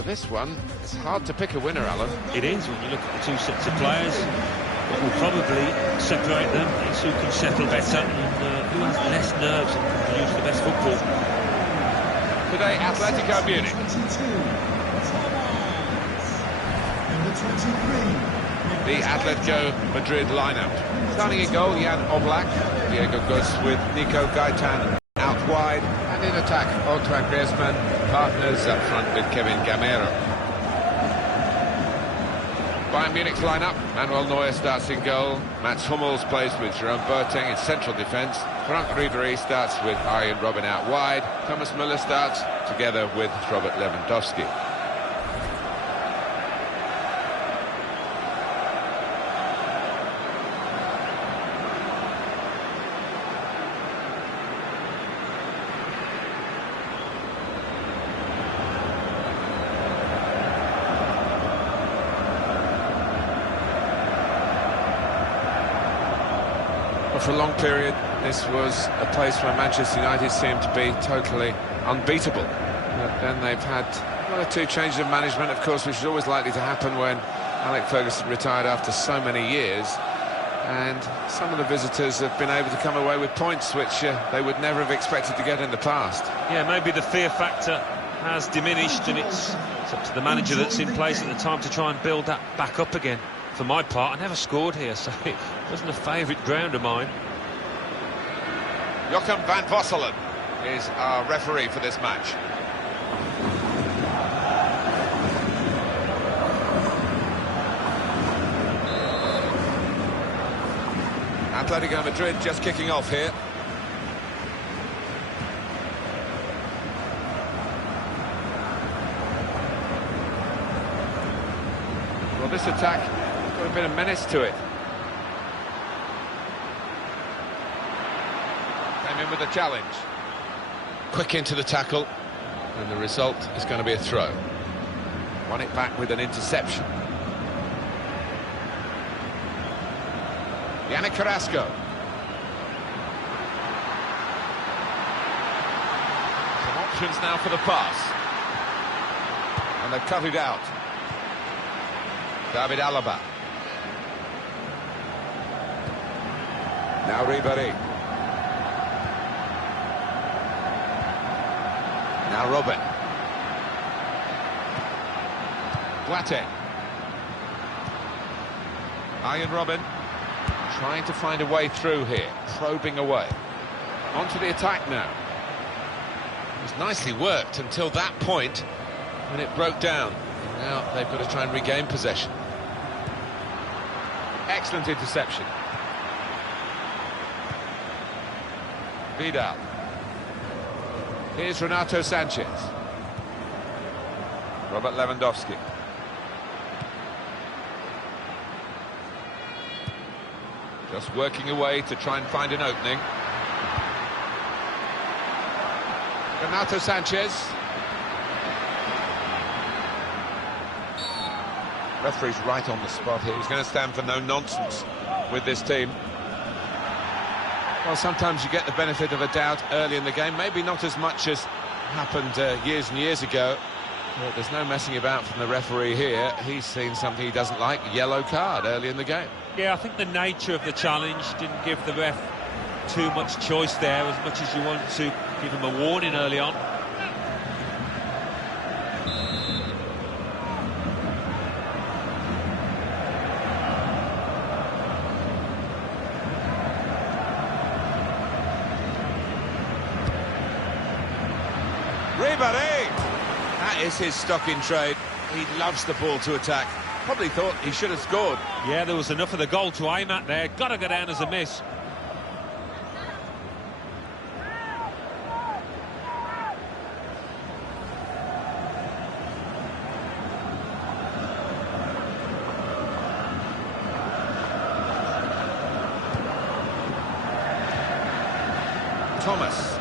for this one, it's hard to pick a winner, Alan. It is, when you look at the two sets of players. What will probably separate them is who can settle better and who has less nerves and can produce the best football. Today, Athletico Munich. The Atletico Madrid lineup. Starting in goal, Jan Oblak, Diego Gus with Nico Gaitan out wide, and in attack, Antoine Griezmann, partners up front with Kevin Gamero. Bayern Munich's lineup, Manuel Neuer starts in goal, Mats Hummels plays with Jerome Boateng in central defence, Franck Ribéry starts with Arjen Robben out wide, Thomas Müller starts together with Robert Lewandowski. For a long period, this was a place where Manchester United seemed to be totally unbeatable. But then they've had one or two changes of management, of course, which is always likely to happen when Alex Ferguson retired after so many years. And some of the visitors have been able to come away with points which they would never have expected to get in the past. Yeah, maybe the fear factor has diminished, and it's up to the manager that's in place at the time to try and build that back up again. For my part, I never scored here, so it wasn't a favourite ground of mine. Joachim van Vosselen is our referee for this match. Atletico Madrid just kicking off here. Well, this attack got a bit of menace to it. Came in with a challenge. Quick into the tackle, and the result is going to be a throw. Won it back with an interception. Yannick Carrasco. Some options now for the pass. And they've cut it out. David Alaba. Now Ribéry. Now Robben. Boateng. Arjen Robben trying to find a way through here, probing away. Onto the attack now. It was nicely worked until that point when it broke down. Now they've got to try and regain possession. Excellent interception. Vidal. Here's Renato Sanchez. Robert Lewandowski. Just working away to try and find an opening. Renato Sanchez. Referee's right on the spot here. He's going to stand for no nonsense with this team. Well, sometimes you get the benefit of a doubt early in the game. Maybe not as much as happened years and years ago. But there's no messing about from the referee here. He's seen something he doesn't like, yellow card early in the game. Yeah, I think the nature of the challenge didn't give the ref too much choice there, as much as you want to give him a warning early on. Ribéry! That is his stock in trade. He loves the ball to attack. Probably thought he should have scored. Yeah, there was enough of the goal to aim at there. Got to go down as a miss. Thomas.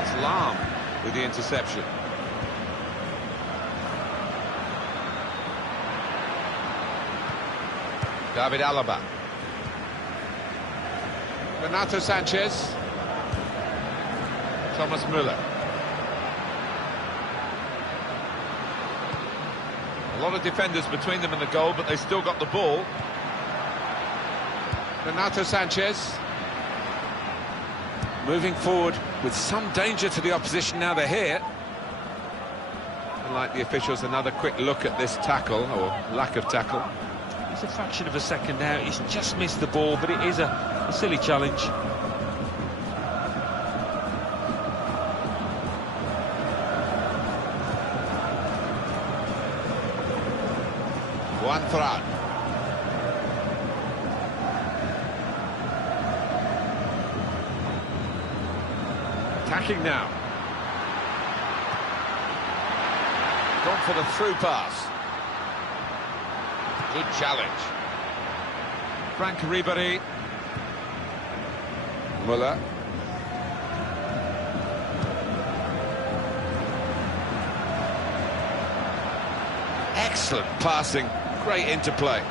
It's Lahm with the interception. David Alaba. Renato Sanchez. Thomas Müller. A lot of defenders between them and the goal, but they still got the ball. Renato Sanchez. Moving forward with some danger to the opposition now they're here. And like the officials, another quick look at this tackle, or lack of tackle. It's a fraction of a second now. He's just missed the ball, but it is a silly challenge. Juan Fran. Attacking now. Gone for the through pass. Good challenge. Frank Ribéry. Muller. Excellent passing. Great interplay.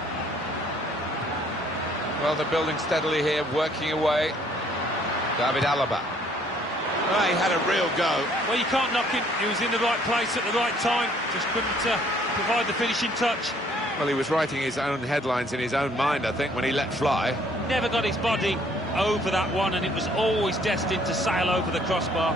Well, they're building steadily here, working away. David Alaba. Oh, he had a real go. Well, you can't knock him. He was in the right place at the right time. Just couldn't provide the finishing touch. Well, he was writing his own headlines in his own mind, I think, when he let fly. Never got his body over that one, and it was always destined to sail over the crossbar.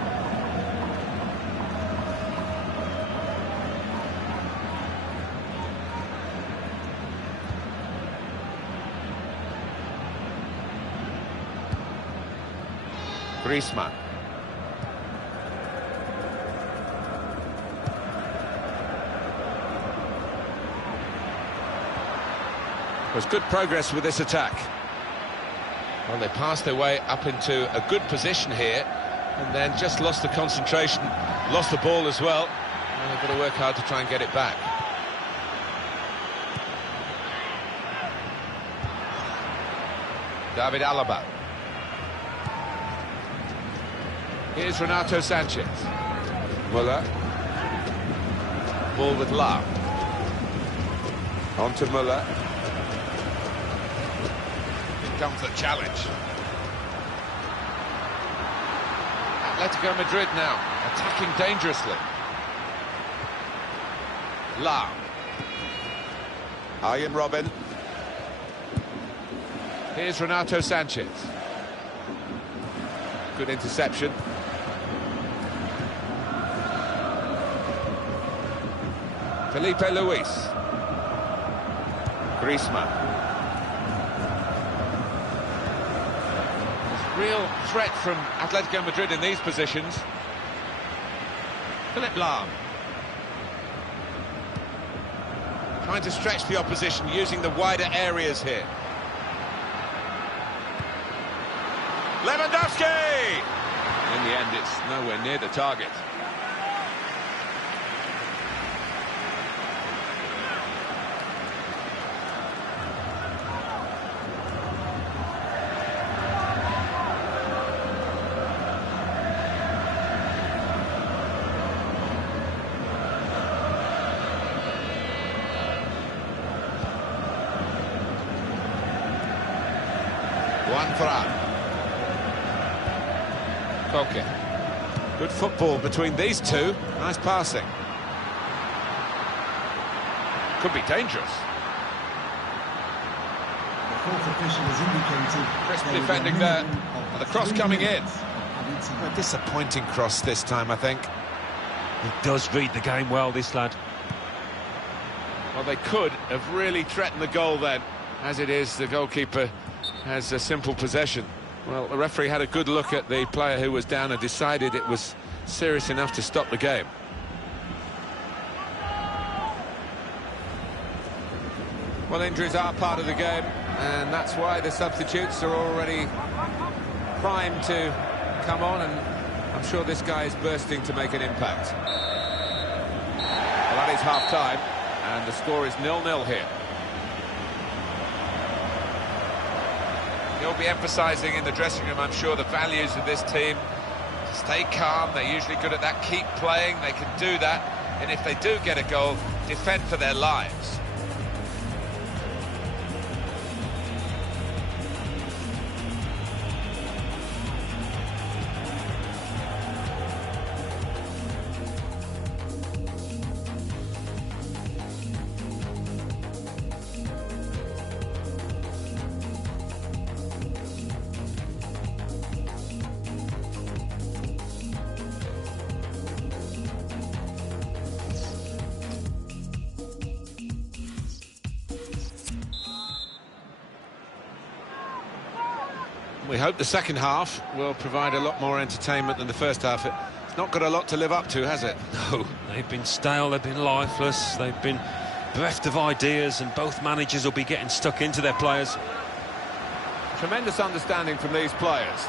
Griezmann. Was good progress with this attack. Well, they passed their way up into a good position here, and then just lost the concentration, lost the ball as well. And they've got to work hard to try and get it back. David Alaba. Here's Renato Sanchez. Muller. Ball with Lahm. On to Muller. Comes the challenge. Athletico Madrid now, attacking dangerously. Lahm. Arjen Robben. Here's Renato Sanchez. Good interception. Felipe Luis. Griezmann. Real threat from Atletico Madrid in these positions. Philipp Lahm. Trying to stretch the opposition using the wider areas here. Lewandowski! In the end, it's nowhere near the target. Juan Fran. Koke. Good football between these two. Nice passing. Could be dangerous. The fourth official has indicated Crisp there was a defending there. minimum of And the cross 3 coming in. minutes of added time. A disappointing cross this time, I think. He does read the game well, this lad. Well, they could have really threatened the goal then. As it is, the goalkeeper has a simple possession. Well, the referee had a good look at the player who was down and decided it was serious enough to stop the game. Well, injuries are part of the game, and that's why the substitutes are already primed to come on, and I'm sure this guy is bursting to make an impact. Well, that is half-time, and the score is 0-0 here. He'll be emphasising in the dressing room, I'm sure, the values of this team. Stay calm, they're usually good at that. Keep playing, they can do that. And if they do get a goal, defend for their lives. We hope the second half will provide a lot more entertainment than the first half. It's not got a lot to live up to, has it? No, they've been stale, they've been lifeless, they've been bereft of ideas, and both managers will be getting stuck into their players. Tremendous understanding from these players.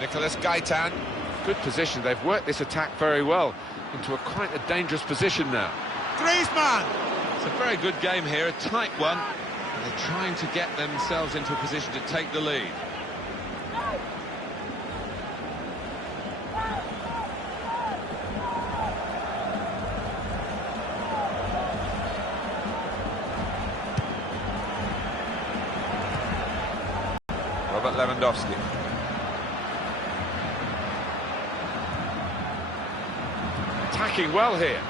Nicolas Gaitan, good position. They've worked this attack very well into quite a dangerous position now. Griezmann! It's a very good game here, a tight one. They're trying to get themselves into a position to take the lead. Robert Lewandowski. Attacking well here.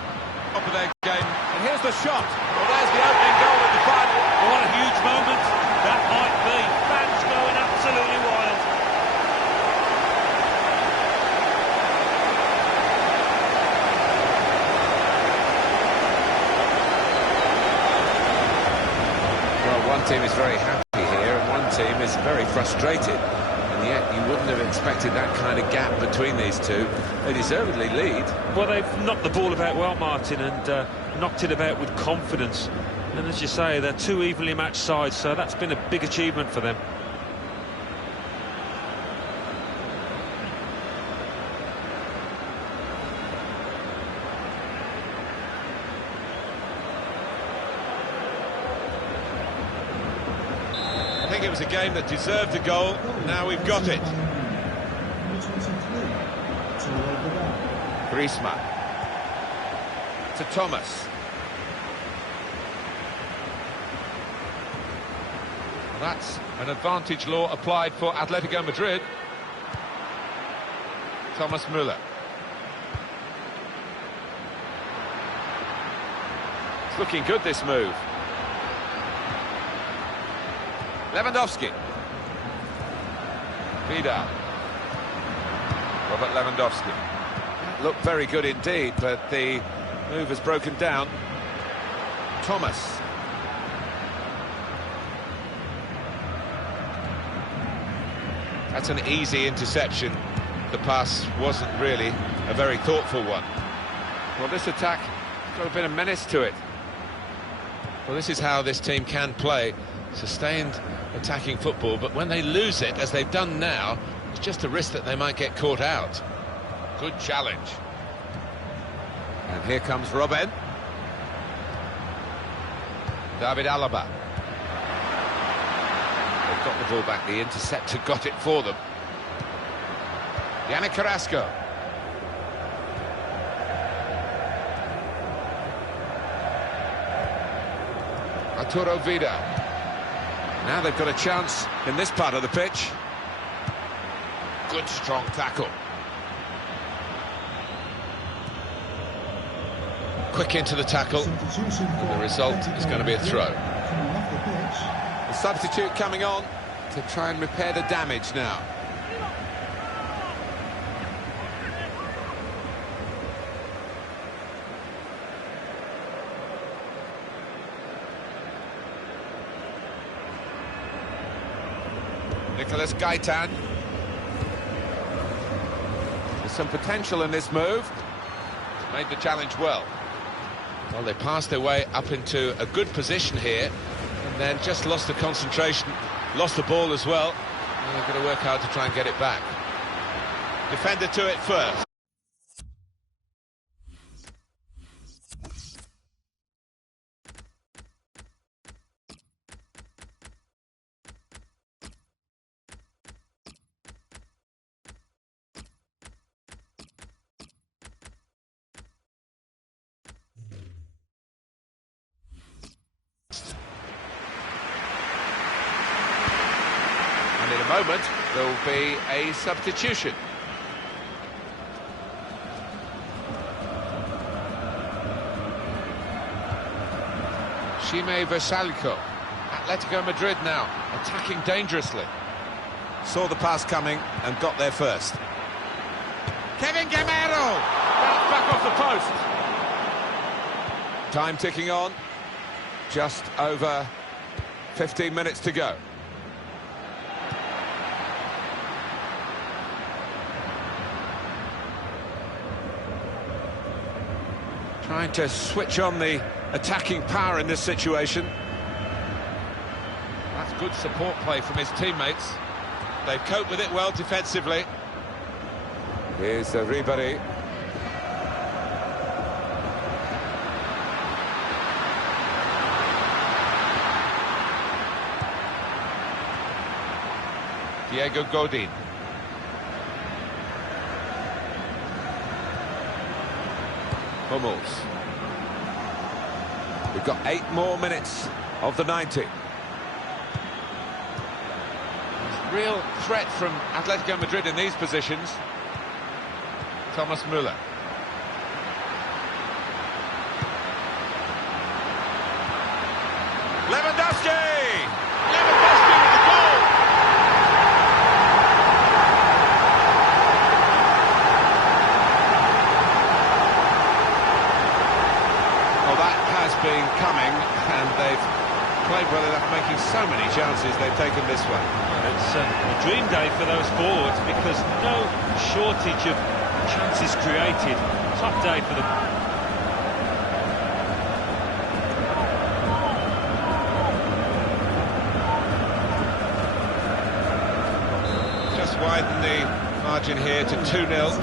Top of their game. And here's the shot. Well, there's the opening goal in the final. Well, what a huge moment that might be. Fans going absolutely wild. Well, one team is very happy here and one team is very frustrated. And yet you wouldn't have expected that kind of gap between these two. They deservedly lead. Well, they've knocked the ball about well, Martin, and knocked it about with confidence. And as you say, they're two evenly matched sides, so that's been a big achievement for them. I think it was a game that deserved a goal. Now we've got it. Griezmann. To Thomas. That's an advantage law applied for Athletico Madrid. Thomas Müller. It's looking good, this move. Lewandowski. Vidal. Robert Lewandowski. Looked very good indeed, but the move has broken down. Thomas. That's an easy interception. The pass wasn't really a very thoughtful one. Well, this attack got a bit of menace to it. Well, this is how this team can play. Sustained attacking football, but when they lose it, as they've done now, it's just a risk that they might get caught out. Good challenge. And here comes Robben. David Alaba. They've got the ball back, the interceptor got it for them. Yannick Carrasco. Arturo Vidal. Now they've got a chance in this part of the pitch. Good strong tackle. Quick into the tackle. And the result is going to be a throw. A substitute coming on to try and repair the damage now. Nicolas Gaitan. There's some potential in this move. Made the challenge well. Well, they passed their way up into a good position here and then just lost the concentration, lost the ball as well. And they're going to work hard to try and get it back. Defender to it first. And in a moment, there will be a substitution. Jaime Versalco. Athletico Madrid now, attacking dangerously. Saw the pass coming and got there first. Kevin Gamero! Bounced back off the post. Time ticking on. Just over 15 minutes to go. Trying to switch on the attacking power in this situation. That's good support play from his teammates. They've coped with it well defensively. Here's Ribéry. Diego Godin. Hummels. We've got 8 more minutes of the 90. Real threat from Atletico Madrid in these positions. Thomas Müller. Lewandowski! Lewandowski with the goal! Well, that has been coming, and they've played well enough, making so many chances. They've taken this one. It's a dream day for those forwards because no shortage of chances created. Top day for them. Just widen the margin here to 2-0.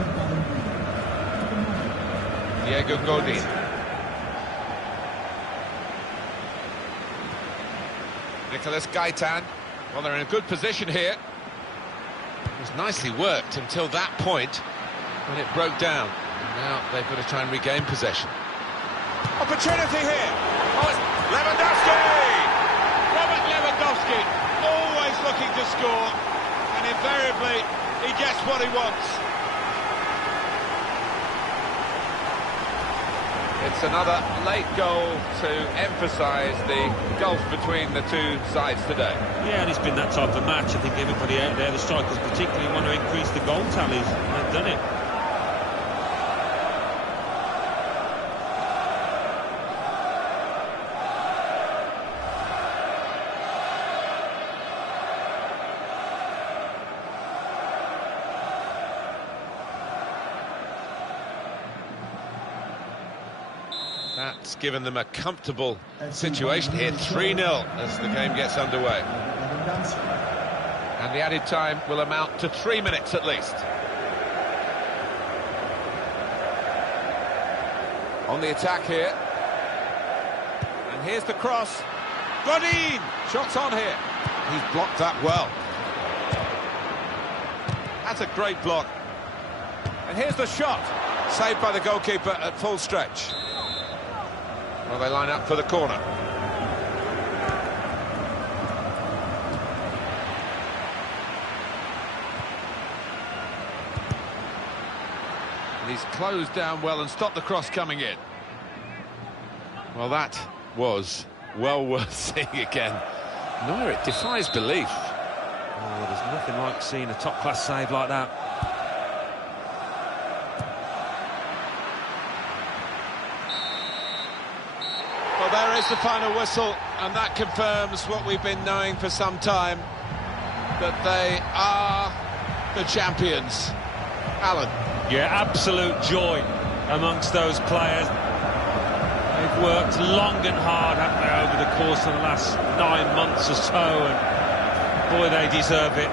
Diego Godin. Nicolas Gaitan. Well, they're in a good position here. It was nicely worked until that point when it broke down. Now they've got to try and regain possession. Opportunity here. Oh, it's Lewandowski! Robert Lewandowski, always looking to score, and invariably he gets what he wants. It's another late goal to emphasise the gulf between the two sides today. Yeah, and it's been that type of match. I think everybody out there, the strikers particularly, want to increase the goal tallies. They've done it. That's given them a comfortable situation here, 3-0 as the game gets underway. And the added time will amount to 3 minutes at least. On the attack here. And here's the cross. Godin! Shots on here. He's blocked that well. That's a great block. And here's the shot. Saved by the goalkeeper at full stretch. Well, they line up for the corner. And he's closed down well and stopped the cross coming in. Well, that was well worth seeing again. No, it defies belief. Oh, there's nothing like seeing a top-class save like that. Well, there is the final whistle, and that confirms what we've been knowing for some time, that they are the champions. Alan. Yeah, absolute joy amongst those players. They've worked long and hard, haven't they, over the course of the last 9 months or so, and boy, they deserve it.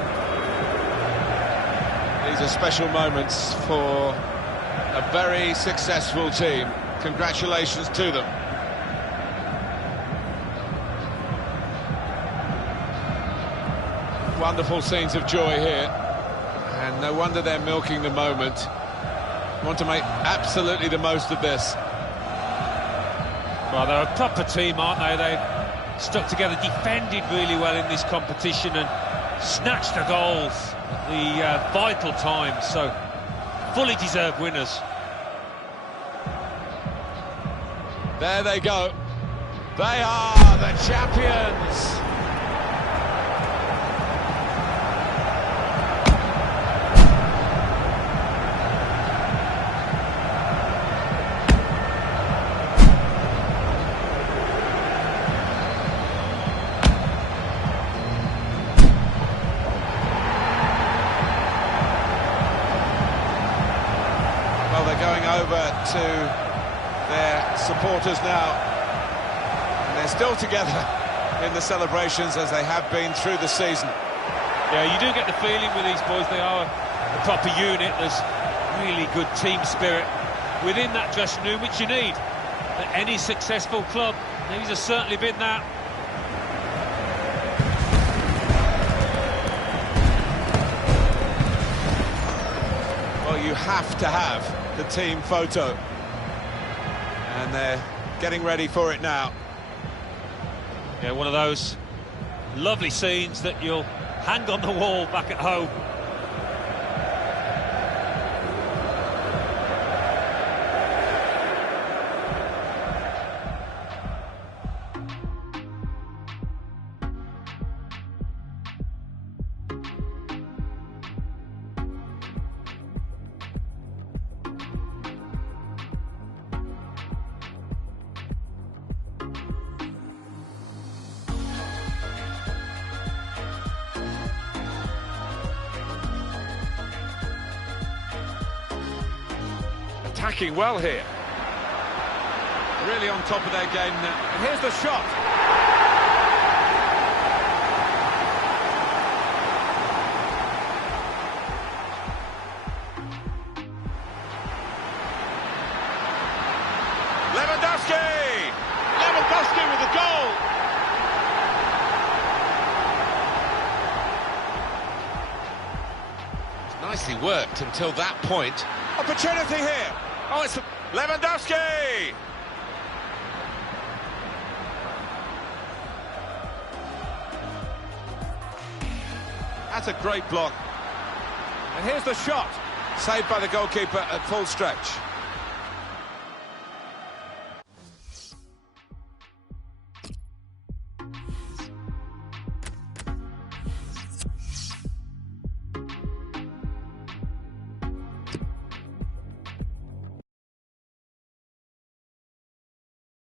These are special moments for a very successful team. Congratulations to them. Wonderful scenes of joy here, and no wonder they're milking the moment. Want to make absolutely the most of this. Well, they're a proper team, aren't they? They've stuck together, defended really well in this competition and snatched the goals at the vital times, so fully deserved winners. There they go. They are the champions. going over to their supporters now. And they're still together in the celebrations as they have been through the season. Yeah, you do get the feeling with these boys, they are a proper unit. There's really good team spirit within that dressing room, which you need at any successful club. These have certainly been that. Well, you have to have the team photo. And they're getting ready for it now. Yeah, one of those lovely scenes that you'll hang on the wall back at home. Attacking well here. Really on top of their game now. And here's the shot. Lewandowski with the goal. It's nicely worked until that point. Opportunity here. Oh, it's Lewandowski! That's a great block. And here's the shot. Saved by the goalkeeper at full stretch.